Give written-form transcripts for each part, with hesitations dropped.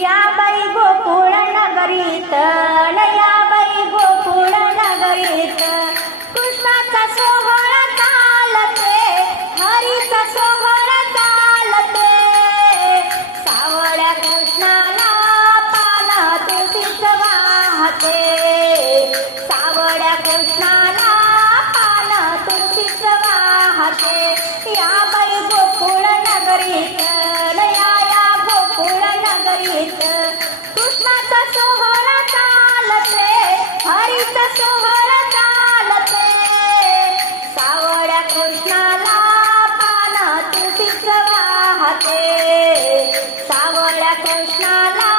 या बाई गोकुळ नगरीत या बाई गोकुळ नगरीत कृष्णाचा सोहळा चालते, हरीचा सोहळा चालते. सावळ्या कृष्णाला पान तुळशीच वाहते, सावळ्या कृष्णाला पान तुळशीच वाहते. या बाई गोकुळ नगरीत या गोकुळ नगरीत कृष्णाचा सोहळा चालते, हरीचा सोहळा चालते. सावळ्या कृष्णाला पान तुळशीच वाहते, सावळ्या कृष्णाला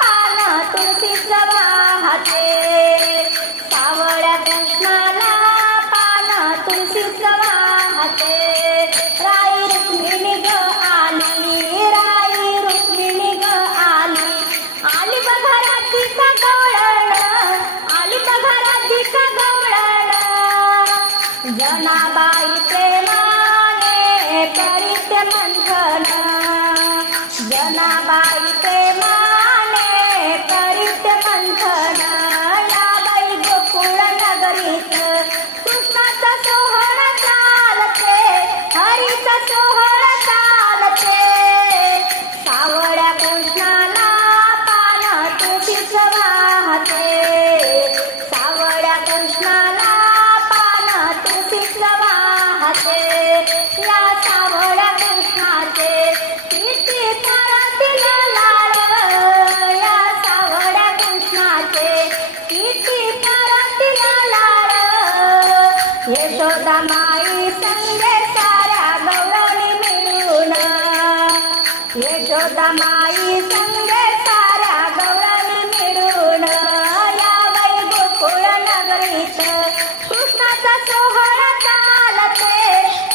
पान तुळशीच वाहते. सावळ्या कृष्णाला पान तुळशीच वाहते. राई रुक्मिणी ग आली, राई रुक्मिणी ग आली, आली बघा राधीचा गवळण, आली बघा राधीचा गवळण. जनाबाई प्रेमाने करीत मंथन, जनाबाई प्रेमाने करीत मंथन. या बाई गोकुळ नगरीत कृष्णाचा सोहळा चालते, हरीचा सोहळा चालते. सावळ्या कृष्णाला पान तुळशीच वाहते, सावळ्या कृष्णाला पान तुळशीच वाहते. या सावळ्या कृष्णाचे किती करतील लाड, या सावळ्या कृष्णाचे किती करतील लाड. यशोदा माई संगे साऱ्या गवळणी मिळून, यशोदा माई संगे साऱ्या गवळणी मिळून. या बाई गोकुळ नगरीत कृष्णाचा सोहळा चालते,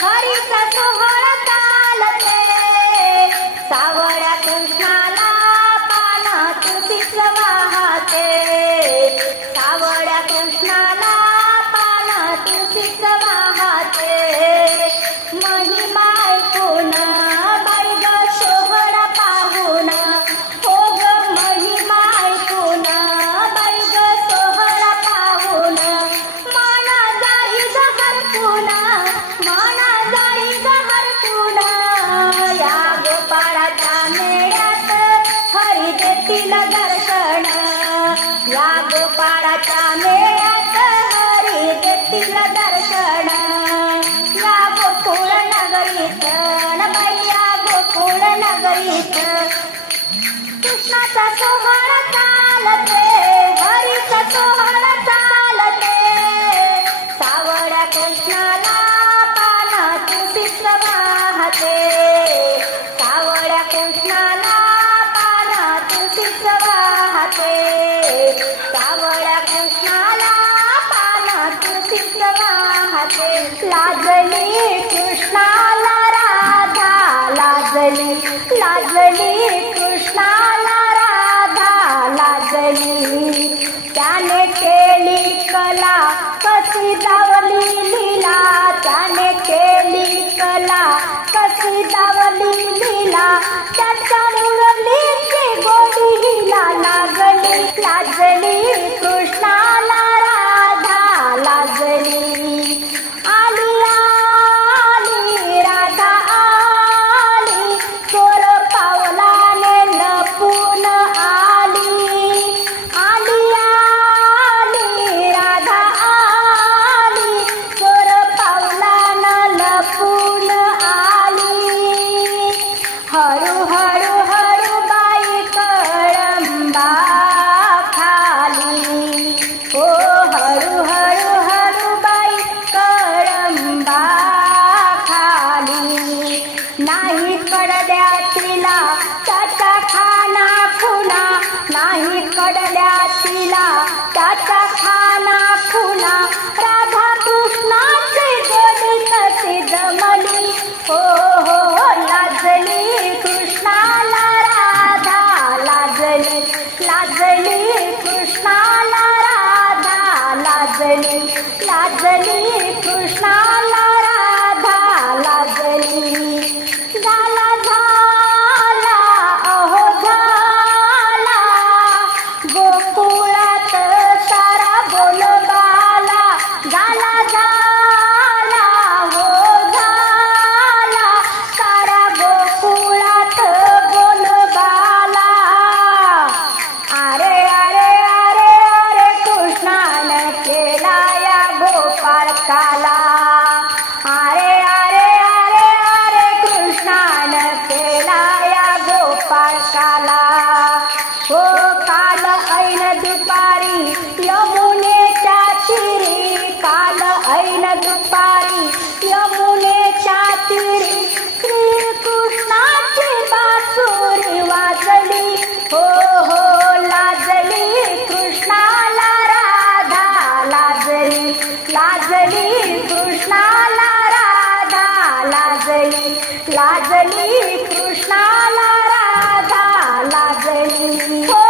हरीचा सोहळा चालते. सावळ्या कृष्णाला पान तुळशीच वाहते, सावळ्या कृष्णाला पान तुळशीच वाहते. महिमा ऐकून बाई ग सोहळा पाहून, हो ग महिमा ऐकून बाई ग सोहळा पाहून. माना जाई ग हरपून, माना जाई ग हरपून. या गोपाळाच्या मेळ्यात हरी देतील दर्शन, या गोपाळाच्या मेळ्यात हरी देतील दर्शन. या गोकुळ नगरीत बाई या गोकुळ नगरीत कृष्णाचा सोहळा चालते, हरीचा सोहळा चालते. सावळ्या कृष्णाला पान तुळशीच वाहते, सावळ्या कृष्णाला पान तुळशीच वाहते. सावळ्या कृष्णाला पान तुळशीच वाहते. लाजली कृष्णाला राधा, लाजली लाजली कृष्णाला राधा लाजली. त्याने केली कला कशी दावली लीला, त्याने केली कला कशी दावली लीला. त्याच्या मुरलीची गोडी हिला लागली, लाजली कृष्णाला राधा लाजली. आली आली राधा आली, चोर पावलाने लपून आली. आली आली राधा आली, चोर पावलानं लपून आली. हळू हळू हळू बाई कळंबा खाली, हो हळू हळू हळू बाई कळंबा खाली. नाही कडल्या तिला त्याचा खाना खुना, नाही कडल्या तिला त्याचा खाना खुना. राधा कृष्णाची गोडी कशी जमली, हो हो लाजली कृष्णाला राधा लाजली, लाजली कृष्णाला राधा लाजली, लाजली कृष्णाला राधा लाजली. झाला झाला अहो झाला काला हो काल ऐन दुपारी यमुनेच्या तीरी काल ऐन दुपारी यमुनेच्या तीरी श्रीकृष्णाची बासुरी वाजली हो हो लाजली कृष्णाला राधा लाजली लाजली कृष्णाला राधा लाजली लाजली कृष्णाला राधा लाजली हो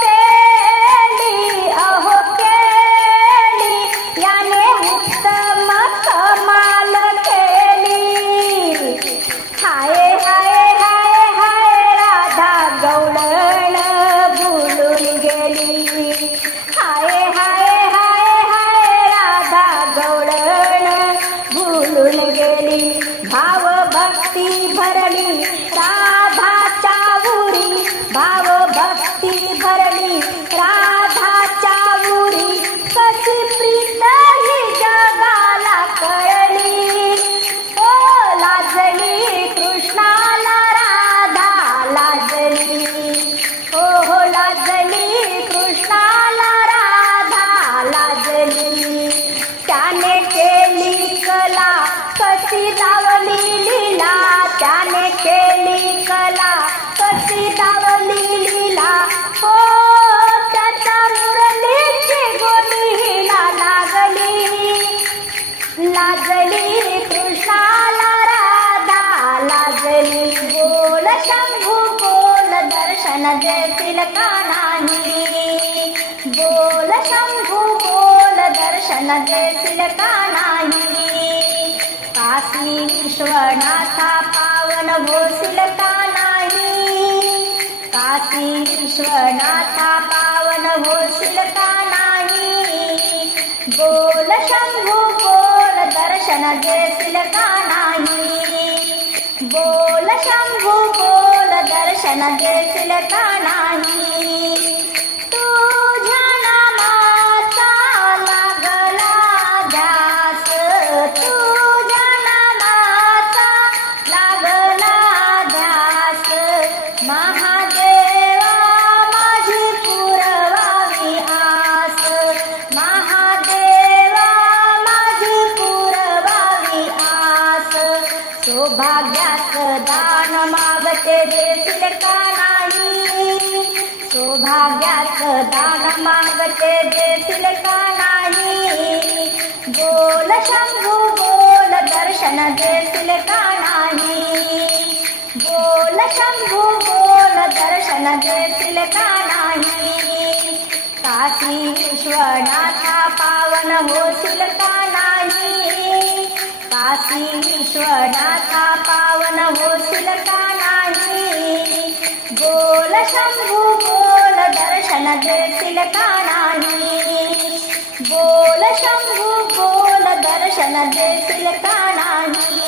केली अहो केली याने उत्तम कमाल केली हाय हाय हाय हाय राधा गवळण भुलून गेली हाय हाय हाय हाय राधा गवळण भुलून गेली भाव भक्ती भरली राधाच्या उरी भाव भक्ती भरली राधाच्या उरी कशी प्रीत ही जगाला कळली ओ लाजली कृष्णाला राधा लाजली हो लाजली कृष्णाला राधा लाजली त्याने केली कला कशी दावली लीला त्याने केली कला कशी दावली लीला हो त्याच्या मुरलीची गोडी हिला लागली लाजली कृष्णाला राधा लाजली बोल शंभू बोल दर्शन देतील का नाही बोल शंभू बोल दर्शन देतील का नाही काशी विश्वनाथा पावन होशील का नाही काशी विश्वनाथा पावन होशील का नाही बोल शंभू बोल दर्शन देशील का नाही बोल शंभू बोल दर्शन देशील का नाही तुझ्या नामाचा लागला ध्यास तुझ्या नामाचा लागला ध्यास महादेवा माझी पुरवावी आस महादेवा माझी पुरवावी आस सौभाग्याचं दान मागते देशील का नाही सौभाग्याचं दान मागते देशील का नाही बोल शंभू बोल दर्शन देशील का नाही बोल शंभू बोल दर्शन देशील का नाही काशी विश्वनाथा पावन होशील का नाही काशी विश्वनाथा पावन होशील का नाही बोल शंभू बोल दर्शन देशील का नाही बोल शंभू बोल दर्शन देशील का नाही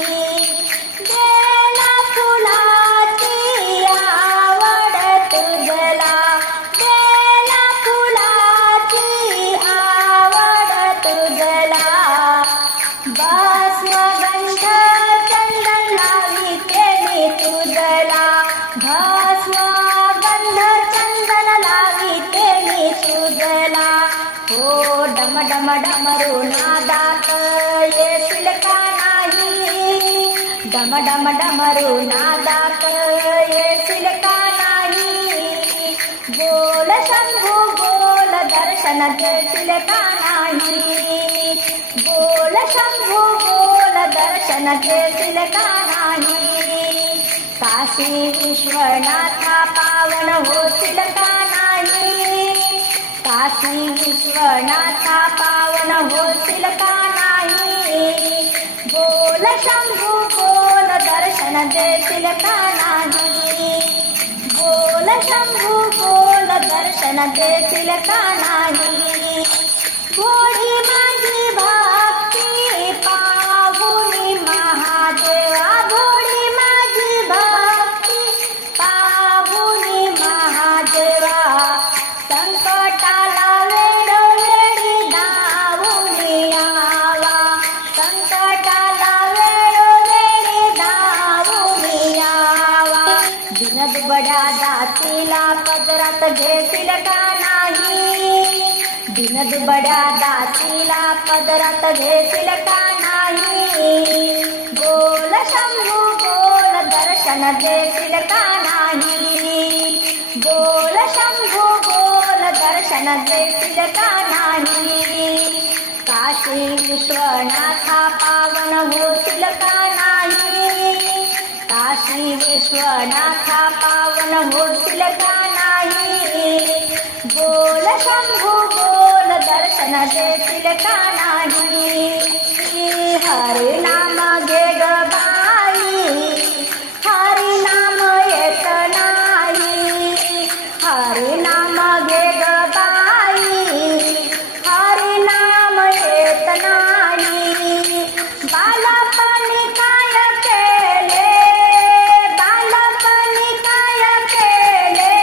बेला फुलाची आवड तुझला बेला फुलाची आवड तुझला भस्म गंध चंदन लावी केली तुझला भस्म गंध चंदन लावी केली तुझला हो डम डम डमरू नादात येशील का नाही डम डम डमरू नादात येशील का नाही बोल शंभू बोल दर्शन देशील का नाही बोल शंभू बोल दर्शन देशील का नाही काशी विश्वनाथा पावन होशील का नाही काशी विश्वनाथा पावन होशील का नाही बोल शंभू बोल दर्शन देशील का नाही बोल शंभू बोल दर्शन देशील का नाही भोळी माझी भक्ती पाहुनी महादेवा भोळी माझी भक्ती पाहुनी महादेवा संकटाला वेळोवेळी धावून यावा संकटाला वेळोवेळी धावून यावा दिन दुबड्या दुबड्या दासीला पदरात घेशील का नाही? दिन दुबड्या दासीला पदरात घेशील का नाही? बोल शंभू बोल दर्शन देशील का नाही? बोल शंभू बोल दर्शन देशील का नाही? काशी विश्वनाथा पावन होशील का नाही? काशी विश्वनाथा पावन होशील का नाही? बोल शंभू बोल दर्शन देशील का नाही? हरि नाम घे ग बाई, हरि नाम येत नाही. हरि नाम घे ग बाई, हरि नाम येत नाही. बालपणी काय केले, बालपणी काय केले,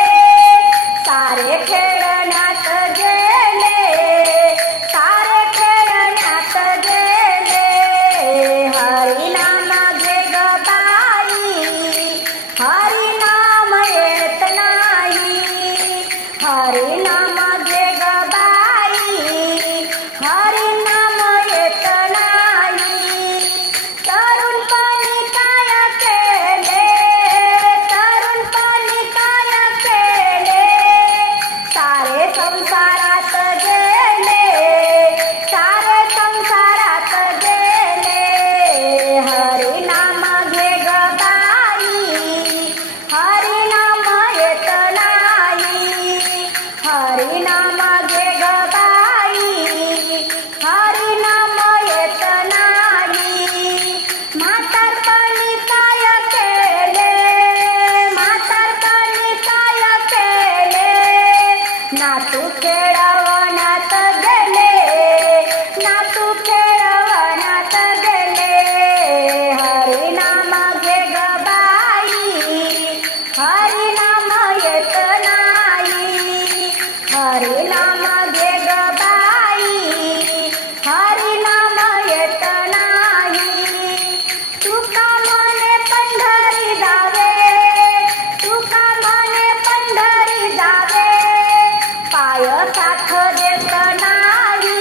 सारे खेळण्यात गेले, सारे खेळण्यात गेले. हरि नाम घे ग बाई, हरि नाम येत नाही. हरि नाम घे ग बाई, हरि नाम येत नाही. तरुणपणी काय केले, तरुणपणी काय केले, सारे संसारात गेले, सारे संसारात गेले. हरि नाम घे ग बाई, हरि नाम येत नाही. हरि नाम घे ग बाई, हरि नाम येत नाही. म्हातारपणी काय केले, म्हातारपणी काय केले, नातू खेळवण्यात गेले, नातू खेळवण्यात गेले. हरि नाम घे ग बाई, हरि नाम येत नाही. हरि नाम घे ग बाई, हरि नाम येत नाही. तुका म्हणे पंढरी जावे, तुका म्हणे पंढरी जावे, पाय साथ देत नाही,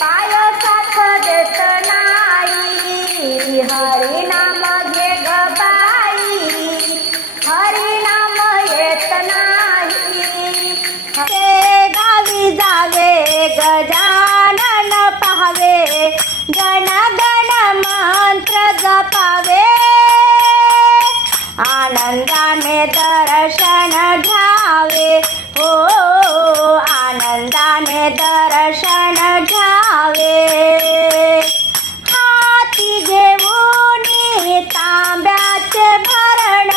पाय साथ देत नाही. हरि नाम घे ग बाई, हरि नाम येत नाही. ते गावी जावे गजानन पाहावे, गण गण मंत्र जपावे, आनंदाने दर्शन घ्यावे. हो आनंदाने दर्शन घ्यावे. हाती घेऊन तांब्याचे भरण,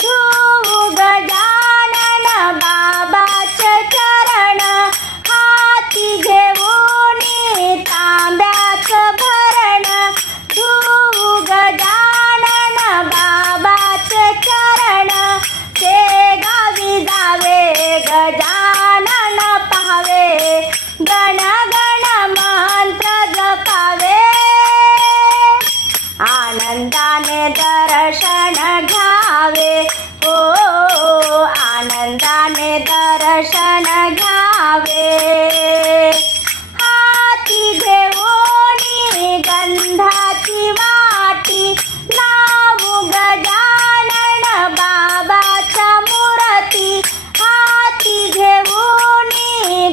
धुवू गजानन बाबाचे चरण. हाती घेऊन तांब्याचं भरण, धुवू गजानन बाबाचे चरण. ते गावी जावे गजानन पाहावे, गण गण मंत्र जपावे, आनंदाने दर्शन घ्यावे. हो आनंदाने दर्शन घ्यावे. हाती घेऊन गंधाची वाटी, लावू गजानन बाबाच्या मूर्ती. हाती घेऊन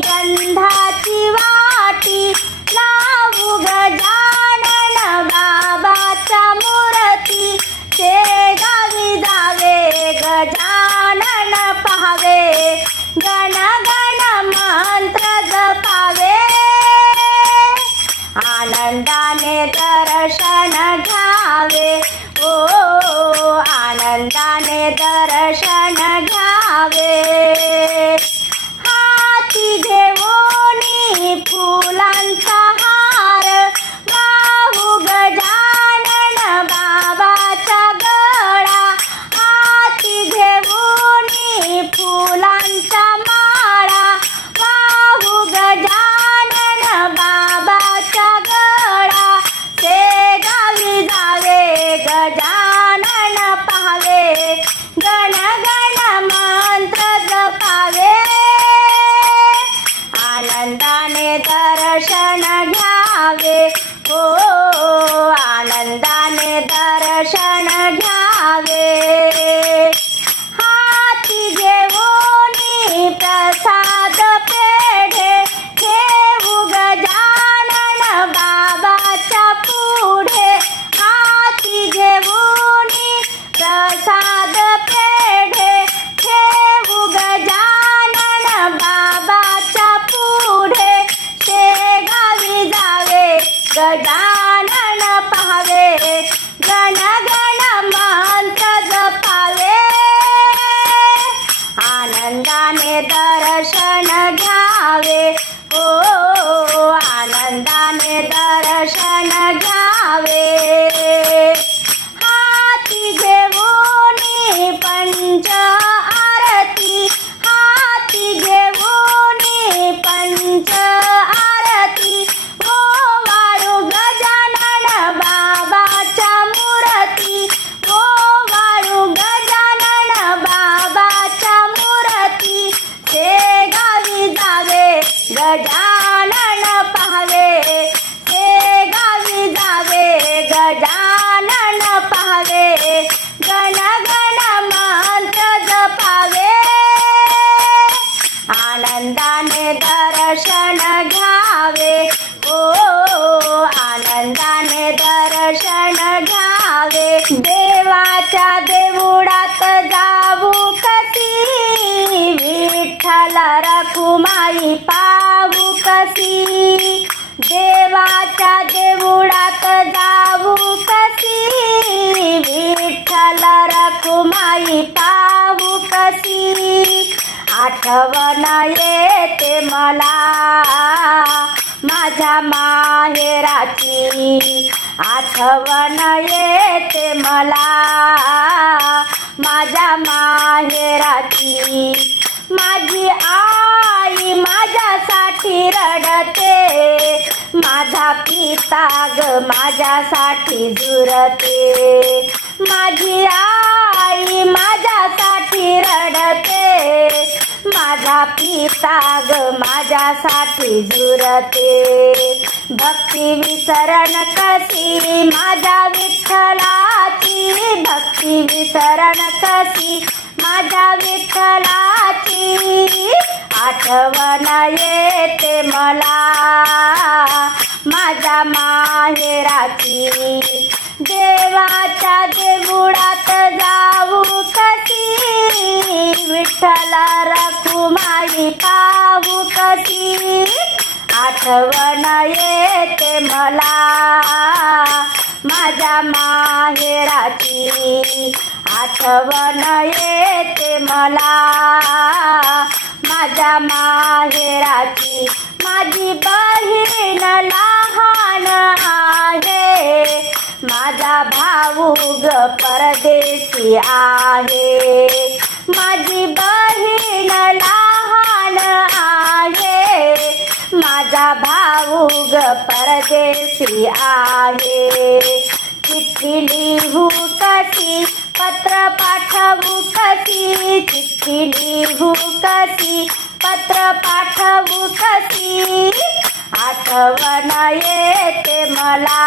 गंधाची वाटी, लावू गजानन बाबाच्या मूर्ती. ते गावी जावे गजानन पाहावे, गण गण मंत्र जपावे, आनंदाने दर्शन घ्यावे. ओ आनंदाने दर्शन घ्यावे. हाती घेऊन फुलांचा हार, वाहू गजानन बाबाचा गळा. हाती घेऊन फुलांचा माळा, वाहू गजानन बाबाचा गळा. ते गावी जावे गजानन पाहावे, गण गण दर्शन घ्यावे, ओ आनंदाने दर्शन घ्यावे। हाती घेऊनी पंच आरती, हाती घेऊनी पंच आरती, ओ वाळू गजानन बाबाच्या मूर्ती, ओ वाळू गजानन बाबाच्या मूर्ती। शेगावी जावे गजानन पाहावे, शेगावी जावे गजानन पाहावे, गण गण मंत्र जपावे, आनंदाने दर्शन घ्यावे, ओ आनंदाने दर्शन घ्यावे। देवाच्या देऊळात जाऊ कशी, विठ्ठल रखुमाई पाहू कशी, देवाच्या देऊळात जाऊ कशी, विठ्ठल रखुमाई पाहू कशी। आठवण येते मला माझ्या माहेराची, आठवण येते मला माझ्या माहेराची। माझी आई माझ्यासाठी रडते, माझा पिता ग माझ्यासाठी झुरते, माझी आई माझ्यासाठी रडते, माझा पिता ग माझ्यासाठी झुरते। भक्ती विसरण कशी माझ्या विठ्ठलाची, भक्ती विसरण कशी माझ्या विठ्ठलाची। आठवण येते मला माझ्या माहेराची, देवाच्या देऊळात जाऊ कशी, विठ्ठल रखुमाई पाहू कशी। आठवण येते मला माझ्या माहेराची, आठवण येते मला माझ्या माहेराची। माझी बहीण लहान आहे, माझा भाऊ ग परदेशी आहे, माझी बहीण लहान आहे, माझा भाऊ ग परदेशी आहे। चिठ्ठी लिहू कशी पत्र पाठवू कशी, चिठ्ठी लिहू कशी पत्र पाठवू कशी। आठवण येते मला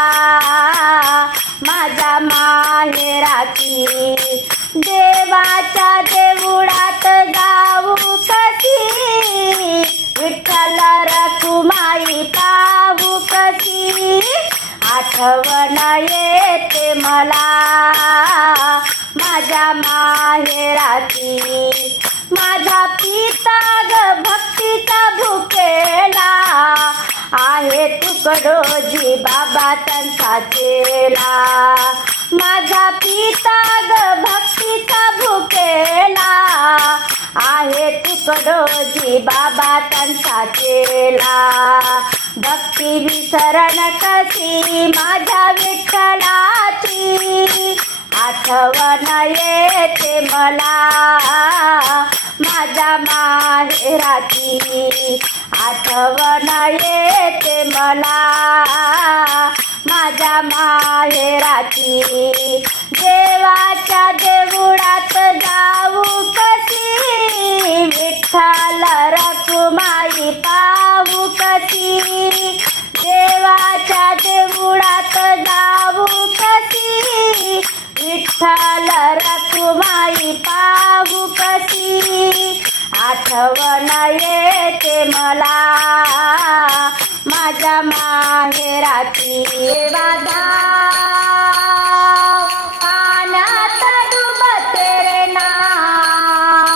माझ्या माहेराची, देवाच्या देऊळात जाऊ कशी, विठ्ठल रखुमाई पाहू कशी। आठवण येते मला माझ्या माहेराची, माझा पिता ग भक्तीचा भुकेला आहे, तुकडोजी बाबा त्यांचा चेला, माझा पिता ग भक्तीचा भुकेला आहे, तुकडोजी बाबा त्यांचा चेला। भक्ती विसरण कशी माझ्या विठ्ठलाची, आठवण येते मला माझ्या माहेराची, आठवण येते मला माझ्या माहेराची। देवाच्या देऊळात जाऊ कशी, विठ्ठल रखुमाई पाहू कशी, देवाच्या देऊळात जाऊ कशी, विठ्ठल रखुमाई पाहू कशी। आठवण येते मला माझ्या माहेराची। वादा पाण्यात डुबते रे नाव,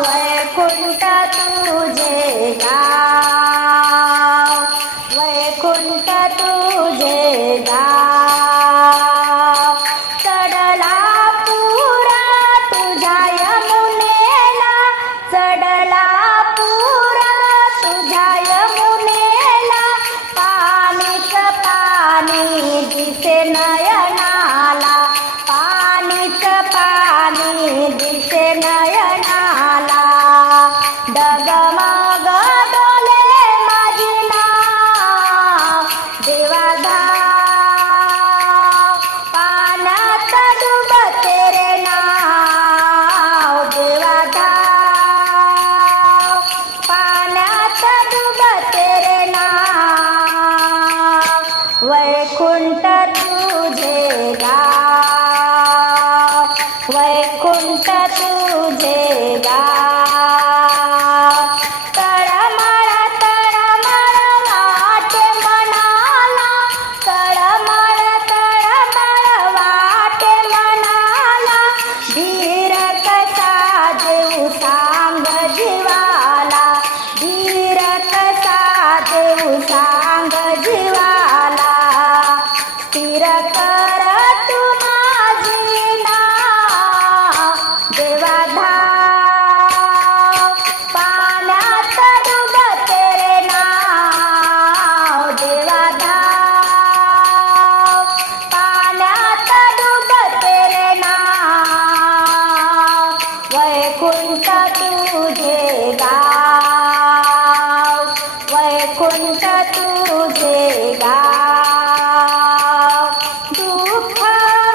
वैकुंठ तुझे गाव, वैकुंठ तुझे गाव। चढला पूर तुझ्या यमुनेला, चढला नयनाला डगमग डोले माझी नाव देवाधाव पाण्यात डुबते रे नाव देवाधाव पाण्यात डुबते रे नाव वैकुंठ तुझे गाव वैकुंठ तुझे गाव तळमळ वाटे मनाला तळमळ वाटे मनाला धीर कसा देऊ सांग जीवाला धीर कसा देऊ सांग जीवाला स्थिर कर तू माझी नाव देवाधाव पाण्यात डुबते रे नाव देवाधाव पाण्यात डुबते रे नाव वैकुंठ तुझे गाव वैकुंठ तुझे गाव दुःख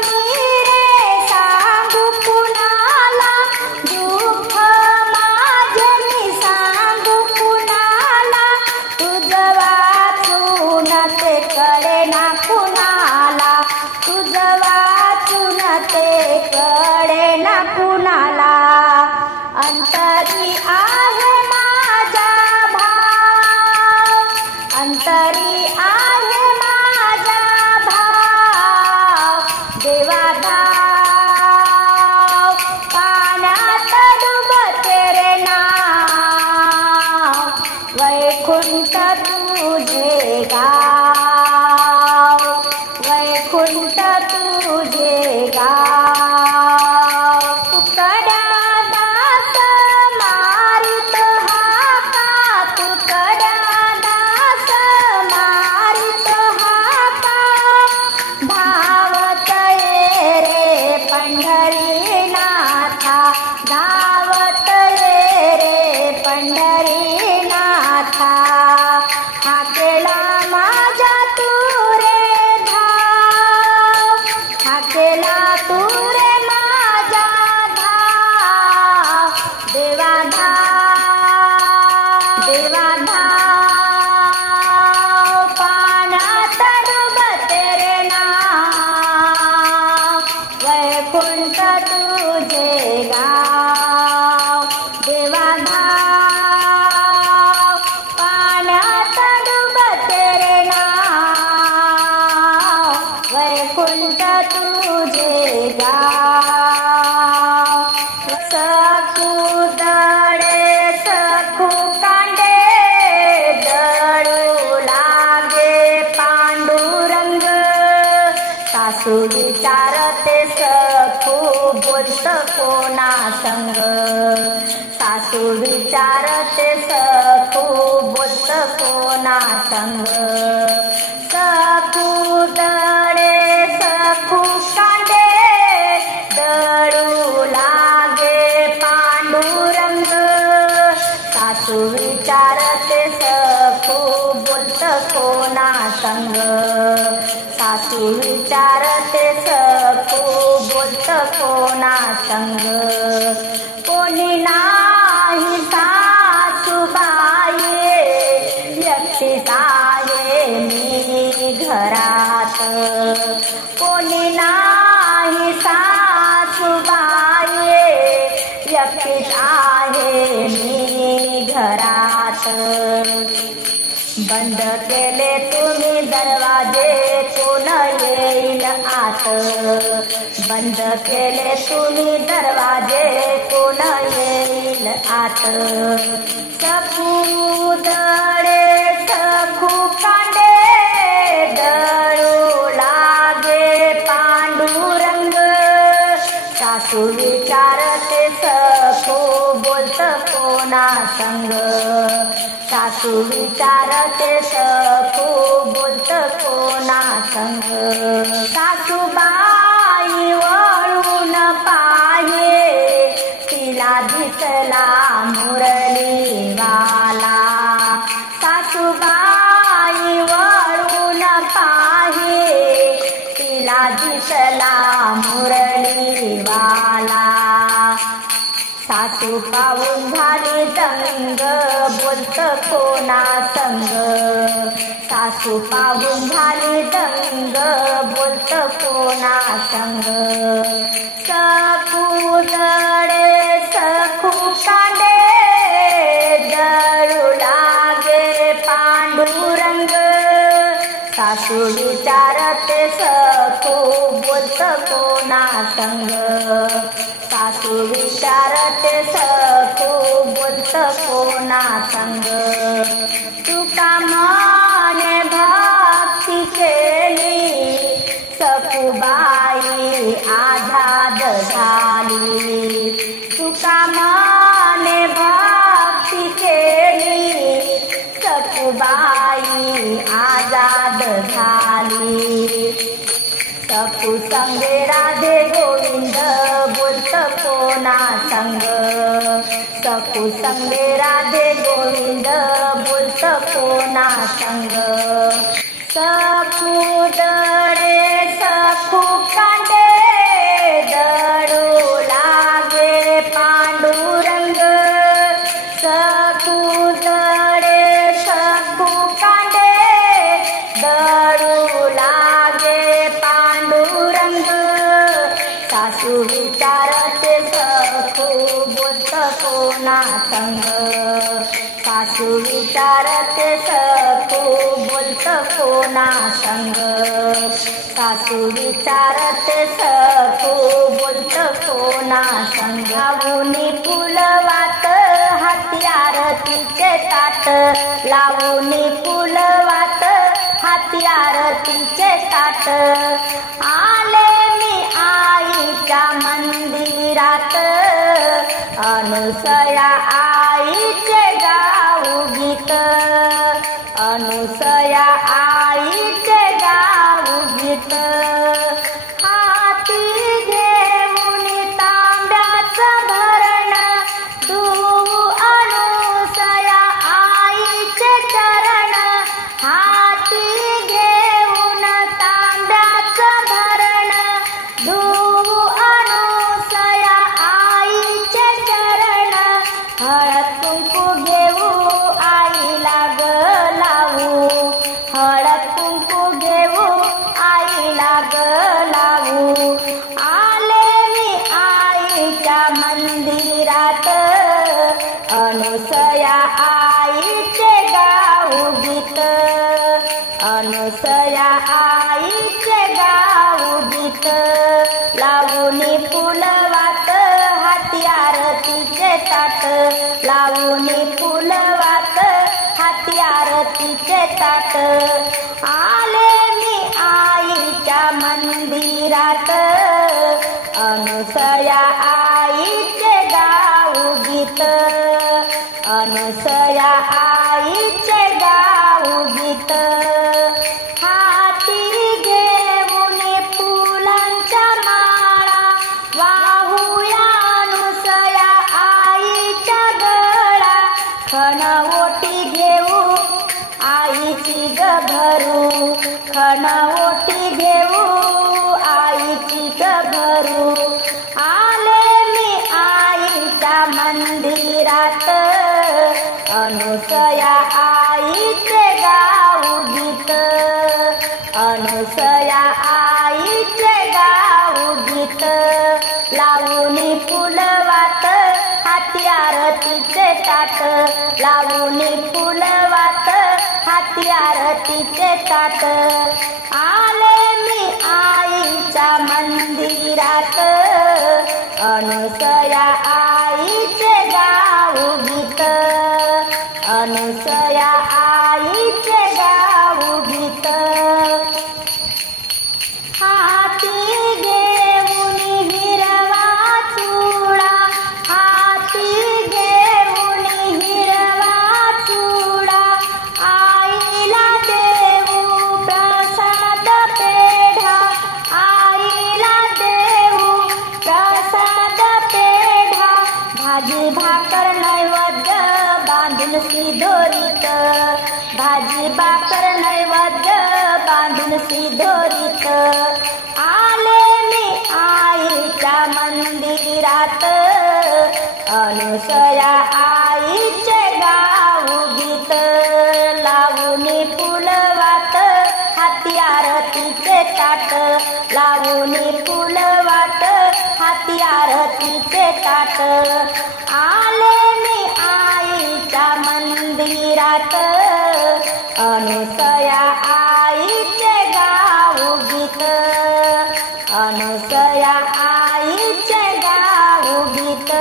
मी रे सांगू कुणाला दुःख माझे मी सांगू कुणाला तुझं वाचून ते कळे ना कुणाला तुझं वाचून ते कळे ना कुणाला अंतरी आहे माझा भाव अंतरी आहे माझा भाव देवाधाव पाण्यात डुबते रे नाव वैकुंठ तुझे गाव वैकुंठ तुझे गाव तुकड्या दास मारित हाका तुकड्या दास मारित हाका धावत ये रे पंढरीनाथा धावत ये रे पंढरीनाथा हाकेला माझ्या तू रे धाव हाकेला तू रे माझ्या धाव देवाधाव देवाधाव पाण्यात डुबते रे नाव वैकुंठ तुझे गाव देवाधाव पाण्यात डुबते रे नाव वैकुंठ तुझे गाव सखू दडे सखू कांडे दळू लागे पांडुरंग सासू विचारते सखू बोलत कोणा संग सासू विचारते सखू बोलत कोणा संग सखू दडे सखू कांडे दळू लागे पांडुरंग सासू विचारते सखू बोलत कोणा संग सासू विचारते सखू बोलत कोणा संग कोणी नाही सासूबाई एकटीच आहे मी घरात कोणी नाही सासूबाई एकटीच आहे मी घरात बंद केले तुम्ही दरवाजे कोण येईल आत बंद केले तुम्ही दरवाजे कोण येईल आत सखू दडे सखू कांडे दळू लागे पांडुरंग सासू विचारते सखू बोलत कोणा संग सासू विचारते सखू बोलत कोणा संग सासूबाई वळून पाहे तिला दिसला मुरलीवाला. सासूबाई वळून पाहे, तिला दिसला मुरलीवाला. सासू पाहून झाली दंग, बोलत कोणा संग. सासू पाहून झाली दंग, बोलत कोणा संग. सखू जडे सखू कांडे, जळू लागे पांडुरंग. सासू विचारते सखू, बोलत कोणा संग. सासू विचारते सखू, बोलत कोणा संग. तुका माने भक्ती केली, सखूबाई आझाद झाली. तुका माने भक्ती केली, सखूबाई आझाद झाली. सखू संगे राधे गोविंद, बोलत कोणा संग. सखू संगे राधे गोविंद, बोलत कोणा संग. सखू दडे सखू कांडे, दडू लागे पांडुरंग. सखू दडे सखू कांडे, दडू लागे पांडुरंग. सासू विचारते सखू, बोलत कोणा संग. सासू विचारते सखू, बोलत कोणा संग. सासू विचारते सखू, बोलत कोणा संग. लावूनी फुलवात हाती आरतीचे ताट, लावूनी फुलवात हाती आरतीचे ताट. आले मी आईच्या मंदिरात, अनुसया आईचे गाऊ गीत. अनुसया आईचे गाऊ गीत. हाती घेऊन तांब्याचं भरण, धुवू अनुसया आईचे चरण. हाती घेऊन तांब्याचं भरण, धुवू अनुसया आईचे चरण. हळद कुंकू घेऊ आईला ग लावू, हळद कुंकू घेऊ आईला ग लावू. आले मी आईच्या मंदिरात, अनुसया आईचे गाऊ गीत. अनुसया आईचे गाऊ गीत. लावूनी फुलवात हाती आरतीचे ताट, लावूनी फुलवात हाती आरतीचे ताट. आले मी आईच्या मंदिरात, अनुसया आईचे गाऊ गीत. अनुसया आईचे गाऊ गीत. हाती घेऊन फुलांच्या माळा, वाहूया अनुसया आईच्या गळा. खणओटी घेऊ आईची ग भरू, खणओटी घेऊ आईची ग भरू. आले मी आईच्या मंदिरात, अनुसया आईचे गाऊ गीत. अनुसया आईचे गाऊ गीत. लावूनी फुलवात हाती आरतीचे ताट, लावूनी फुलवात हाती आरतीचे ताट. आले मी आईच्या मंदिरात, अनुसया आईचे गाऊ गीत. अनुसया आईचे गाऊ गीत. हाती घेऊन हिरवा चुडा, हाती घेऊन हिरवा चुडा. आईला देऊ प्रसाद पेढा, आईला देऊ प्रसाद पेढा. भाजी भाजी भाकर नैवेद्य बांधून सिधोरीत, भाजी भाकर नैवेद्य बांधून सिधोरीत, आले मी आईच्या मंदिरात, अनुसया आईचे गाऊ गीत, लावूनी फुलवात हाती आरतीचे ताट, लावूनी फुलवात हाती आरतीचे ताट, आले मी आईच्या मंदिरात, अनुसया आईचे गाऊ गीत, अनुसया आईचे गाऊ गीत,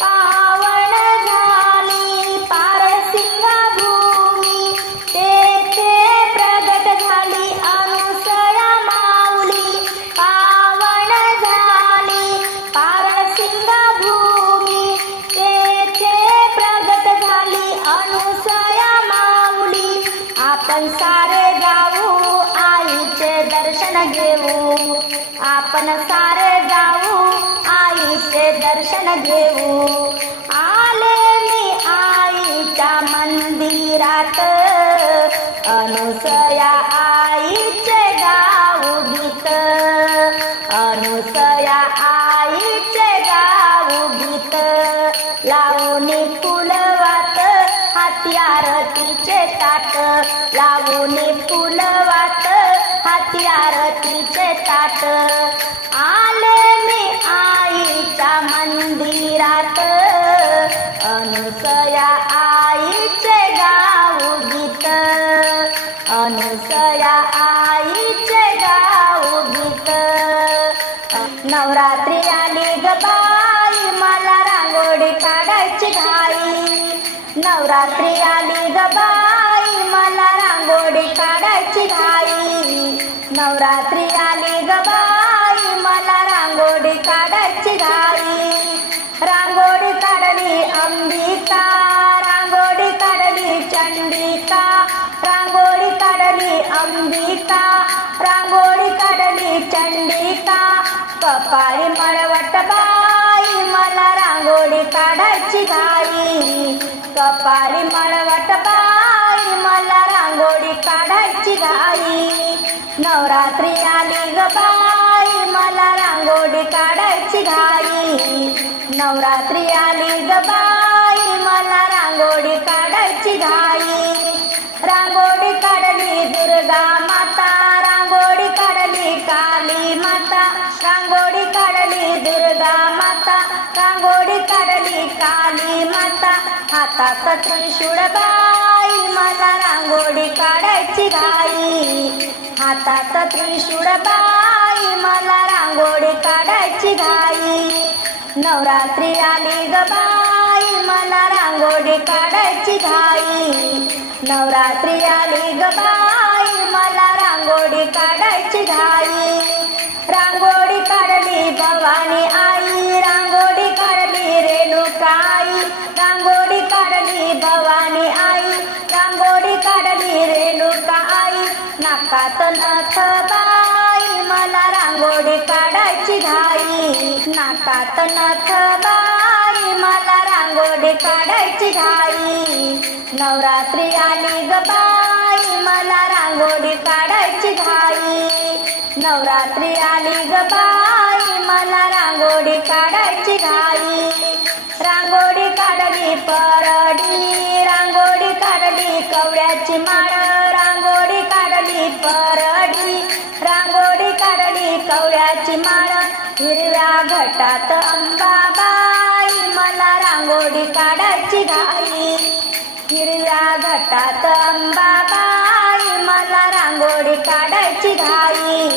पावन झाली पारसिंगा भूमी, तेथे प्रगट झाली अनुसया माऊली, पावन झाली पारसिंगा भूमी, तेथे प्रगट झाली अनुसया माऊली, आपण सारे जाऊ आईचे दर्शन घेऊ, आपण सारे जाऊ आईचे दर्शन घेऊ, आले मी आईच्या मंदिरात, अनुसया आईचे गाऊ गीत, अनुसया आईचे गाऊ गीत, लावूनी फुलवात हाती आरतीचे ताट, लावूनी फुलवात हाती आरतीचे ताट, आले मी आईच्या मंदिरात, अनुसया आईचे गाऊ गीत, अनुसया आईचे गाऊ गीत, नवरात्री आली ग बाई मला रांगोळी काढायची घाई, नवरात्री आली ग बाई मला रांगोळी काढायची घाई, नवरात्री आली ग बाई मला रांगोळी काढायची घाई, रांगोळी काढली अंबिका, रांगोळी काढली चंडिका, रांगोळी काढली अंबिका, रांगोळी काढली चंडिका, कपाळी मळवट बाई मला रांगोळी काढायची घाई, कपाळी मळवट बाई मला रांगोळी काढायची घाई, नवरात्री आली ग बाई मला रांगोळी काढायची घाई, नवरात्री आली ग बाई मला रांगोळी काढायची घाई, रांगोळी काढली दुर्गा माता, रांगोळी काढली काली माता, रांगोळी काढली दुर्गा माता, रांगोळी काढली काली माता, हातात त्रिशूळ बाई मला रांगोळी काढायची घाई, हातात त्रिशूळ बाई मला रांगोळी काढायची घाई, नवरात्री आली ग बाई मला रांगोळी काढायची घाई, नवरात्री आली ग बाई मला रांगोळी काढायची घाई, रांगोळी काढली भवानी आई, रांगोळी काढली रेणुकाई, रांगोळी काढली भवानी आई, रांगोळी काढली रेणुकाई, नाकात नथ बाई मला रांगोळी काढायची घाई, नाकात नथ बाई मला रांगोळी काढायची घाई, नवरात्री आली ग बाई मला रांगोळी काढायची घाई, नवरात्री आली ग बाई मला रांगोळी काढायची घाई, रांगोळी काढली परडी, रांगोळी काढली कवड्याची माळ, रांगोळी काढली परडी, रांगोळी काढली कवड्याची माळ, हिरव्या घटात अंबाबाई मला रांगोळी काढायची घाई, हिरव्या घटात अंबाबाई मला रांगोळी काढायची घाई,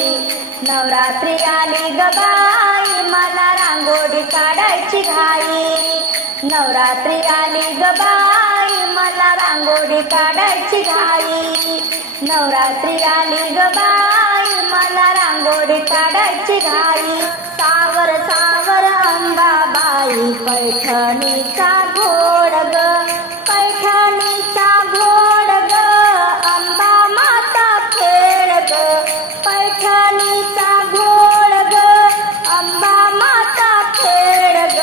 नवरात्री आली ग बाई मला रांगोळी काढायची घाई, नवरात्री आली ग बाई मला रांगोळी काढायची घाई, नवरात्री आली ग बाई मला रांगोळी काढायची घाई, सावर सावर अंबाबाई पैठणीचा घोड ग, पैठणीचा घोड ग, अंबा माता खेळ ग, पैठणीचा घोड ग, अंबा माता खेळ ग,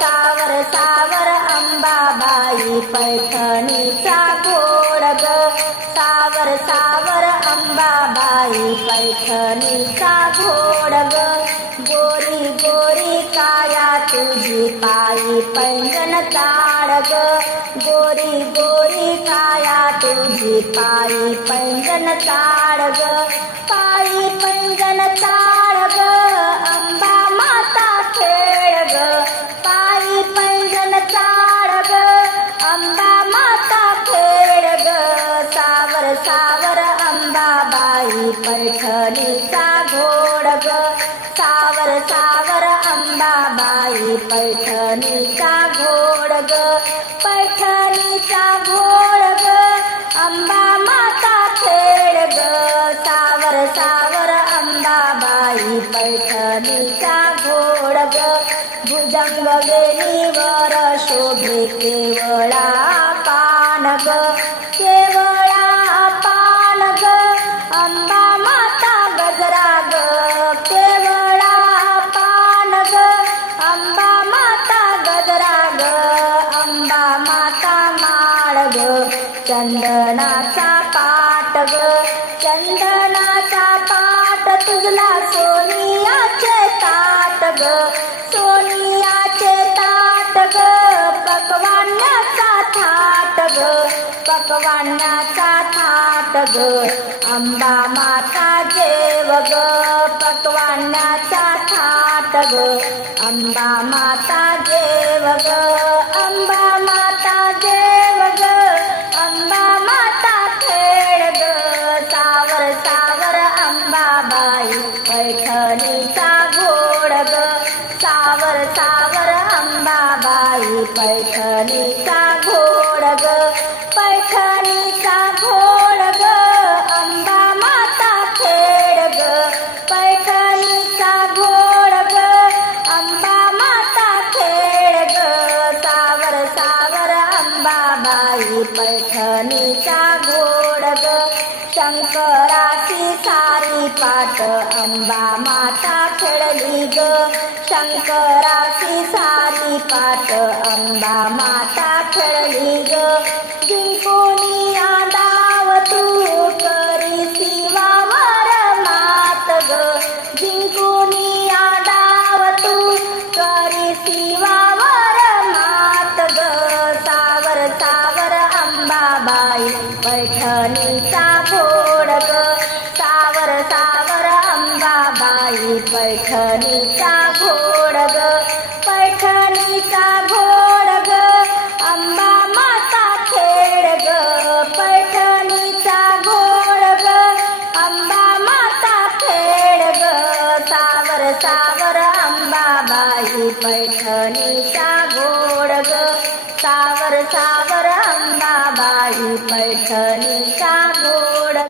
सावर सावर अंबाबाई पैठणीचा घोड ग सावर सावर अंबाबाई पैठणीचा घोड ग गोरी गोरी काया तुझी पायी पैंजण ताड ग गोरी गोरी काया तुझी पायी पैंजण ताड ग पायी पैंजण ताड ग अंबा माता खेळ ग पायी पैंजण ताड ग अंबा माता खेळ ग सावर सावर अंबाबाई पैठणीचा घोड ग सावर सावर अंबाबाई पैठणीचा घोड ग पैठणीचा घोड ग अंबा माता खेळ ग सावर सावर अंबाबाई पैठणीचा घोड ग भुजंग वेणीवर शोभे केवळा पान ग केवळा पान ग अंबा माता गजरा ग केवळा पान ग अंबा माता गजरा ग अंबा माता माळ ग चंदनाचा पाट ग चंदनाचा पाट तुझला सोनियाचे ताट ग सोनियाचे ताट ग पकवानाचा थाट ग पकवानाचा थाट ग अंबा माता जेव ग पकवानाचा थाट ग अंबा माता जेव ग अंबा माता जेव ग अंबा माता खेळ ग सावर सावर अंबाबाई पैठणीचा घोड ग सावर सावर अंबाबाई पैठणीचा घोड ग पैठणीचा घोड ग अंबा माता खेळ ग पैठणीचा घोड ग अंबा माता खेळ ग सावर सावर अंबाबाई पैठणीचा घोड ग शंकराची सारी पाट अंबा माता खेळली ग शंकराची सारी पाट अंबा माता खेळली ग जिंकुनिया डाव तू करी शिवावर मात ग जिंकुनिया डाव तू करी शिवावर मात ग सावर सावर अंबाबाई पैठणीचा घोड ग सावर सावर अंबाबाई पैठणीचा घोड ग पैठणीचा घोड ग अंबा माता खेळ ग पैठणीचा घोड ग अंबा माता खेळ ग सावर सावर अंबाबाई पैठणीचा घोड ग सावर सावर अंबाबाई पैठणीचा घोड